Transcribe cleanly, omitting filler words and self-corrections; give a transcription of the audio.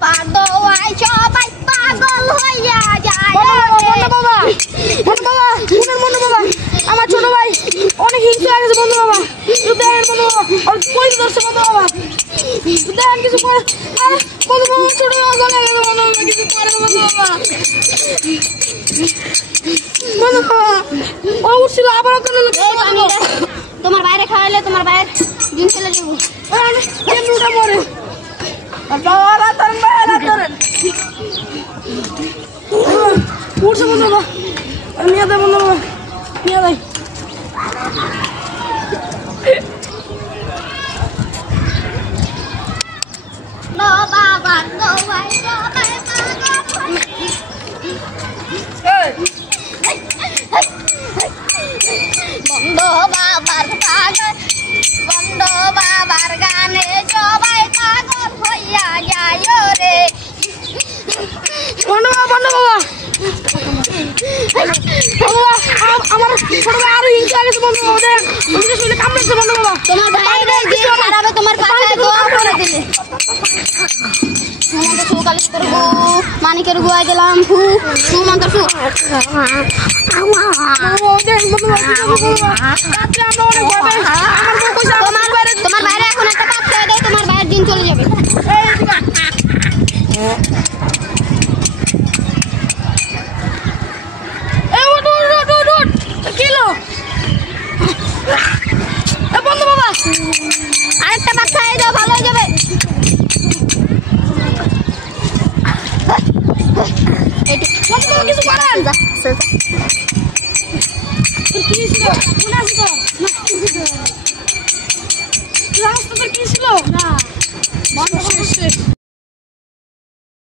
পাগল সবাই পাগল হইয়া যায় বাবা মনে বাবা আমার ছোট ভাই অনেক হিংসা লাগছে বন্ধু বাবা দেখেন বন্ধু বাবা আর কই ধরছে বন্ধু বাবা দেখেন কিছু করে আরে বন্ধু বাবা ছোট বাবা গলে গেছে বন্ধু বাবা কিছু করে বন্ধু বাবা ও উঠছিল আবার কেন তোমার বাইরে খাওয়াইলে তোমার বাইরে দিন চলে যাবো কেমনটা মরে বাবা তার বাইরে ধরেন উঠছে বন্ধু বাবা নিয়ে দেয় বন্ধু বাবা নিয়ে দেয় বাবা সবাই সবাই বন্ধ বাবার পাগল বন্ধ বাবার গানে সবাই পাগল হইয়া যায় রে বন্ধু বাবা আমার ছোট ভাই আরো হিংসা গেছে বন্ধু বাবা দেখ শুনে কামড়েছে বন্ধু বাবা তোমার ভাইরে যে খারাপে তোমার পাশে দোয়া করে দিলে সুমন্ত সুকালি করবো মানিকের গুয়ায় দিলাম সুমন্ত সু তোমার বাইরে এখন একটা পাত খেয়ে দেয় তোমার বাইরের দিন চলে যাবে বন্ধু বাবা আরেকটা পাত খাইয়ে দাও ভালো হয়ে যাবে কিছু করেন কি ছিল